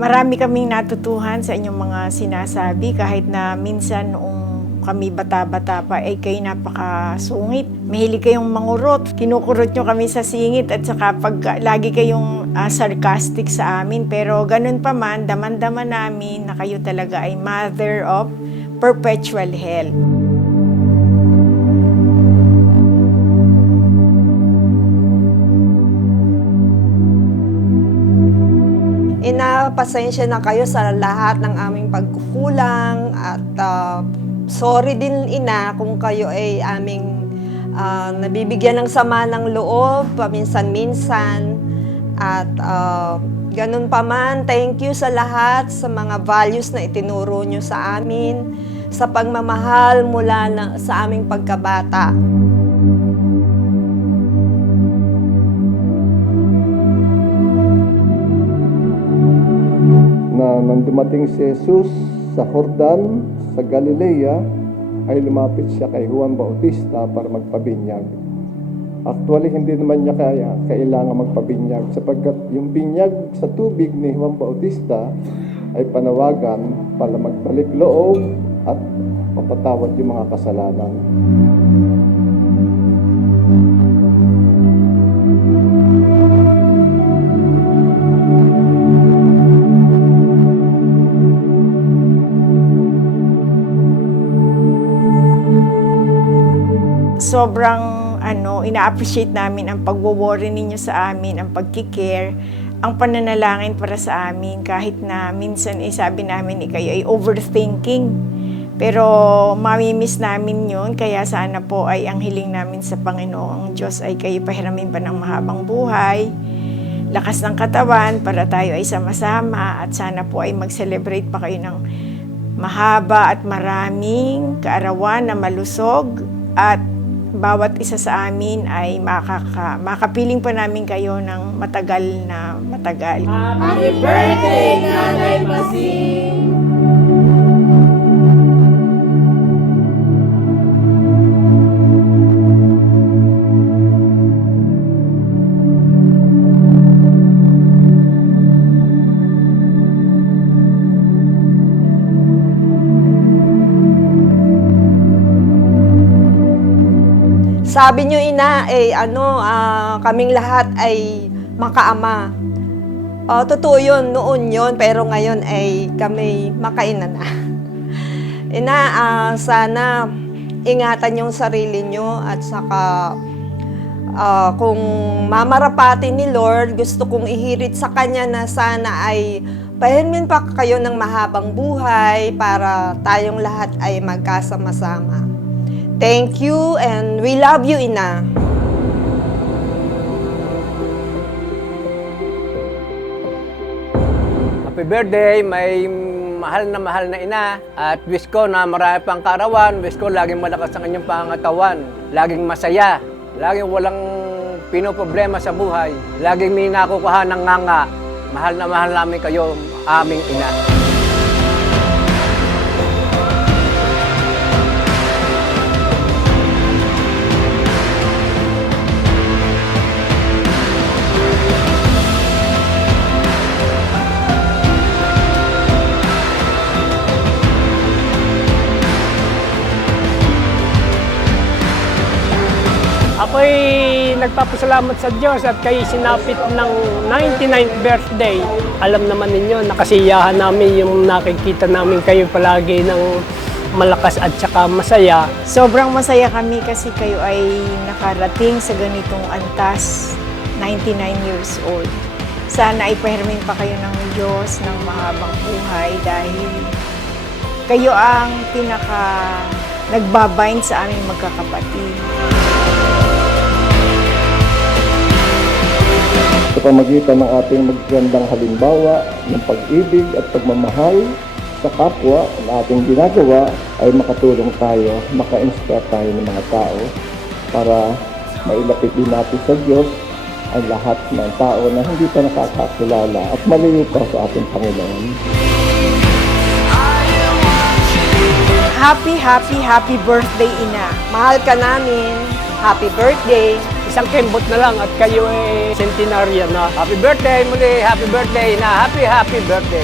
Marami kaming natutuhan sa inyong mga sinasabi kahit na minsan noong kami bata-bata pa ay kayo napakasungit. Mahilig kayong mangurot. Kinukurot nyo kami sa singit at saka pag lagi kayong sarcastic sa amin. Pero ganun pa man, daman-daman namin na kayo talaga ay mother of perpetual health. Pasensya na kayo sa lahat ng aming pagkukulang at sorry din ina kung kayo ay aming nabibigyan ng sama ng loob paminsan-minsan at ganun pa man, thank you sa lahat sa mga values na itinuro nyo sa amin sa pagmamahal mula sa aming pagkabata. Na nang dumating si Jesus sa Jordan, sa Galilea, ay lumapit siya kay Juan Bautista para magpabinyag. Actually, hindi naman niya kailangan magpabinyag sapagkat yung binyag sa tubig ni Juan Bautista ay panawagan para magbalik loob at mapatawad yung mga kasalanan. Sobrang ina-appreciate namin ang pagwo-worry ninyo sa amin, ang pagkikare, ang pananalangin para sa amin kahit na minsan sabi namin kayo ay overthinking. Pero mamimiss namin yun, kaya sana po ay ang hiling namin sa Panginoong Diyos ay kayo pahiramin pa ng mahabang buhay, lakas ng katawan para tayo ay sama-sama at sana po ay mag-celebrate pa kayo ng mahaba at maraming kaarawan na malusog at bawat isa sa amin ay makapiling pa namin kayo ng matagal na matagal. Happy birthday, Nanay Masing! Sabi nyo ina, kaming lahat ay makaama. Totoo yun, noon yun, pero ngayon ay kami makaina na. Ina, sana ingatan yung sarili nyo at saka kung mamarapatin ni Lord, gusto kong ihirit sa Kanya na sana ay pahirmin pa kayo ng mahabang buhay para tayong lahat ay magkasama-sama. Thank you and we love you, Ina. Happy birthday, may mahal na ina. At wish ko na marami pang kaarawan. Wish ko laging malakas ang kanyang pangatawan. Laging masaya. Laging walang pinoproblema sa buhay. Laging may nakukuha ng nganga. Mahal na mahal namin kayo, aming ina. Ako'y nagpapasalamat sa Diyos at kayo sinapit ng 99th birthday. Alam naman ninyo, nakasiyahan namin yung nakikita namin kayo palagi ng malakas at saka masaya. Sobrang masaya kami kasi kayo ay nakarating sa ganitong antas, 99 years old. Sana ay pahiramin pa kayo ng Diyos ng mahabang buhay dahil kayo ang nagbabind sa aming magkakapatid. Sa pamagitan ng ating magagandang halimbawa ng pag-ibig at pagmamahal sa kapwa na ating ginagawa ay makatulong tayo, maka-inspire tayo ng mga tao para mailapit din natin sa Diyos ang lahat ng tao na hindi pa nakakakilala at malayo pa sa ating Panginoon. Happy birthday, Ina! Mahal ka namin. Happy birthday. isang kembot na lang at kayo ay centenarian na. Happy birthday muli, happy birthday na, happy birthday.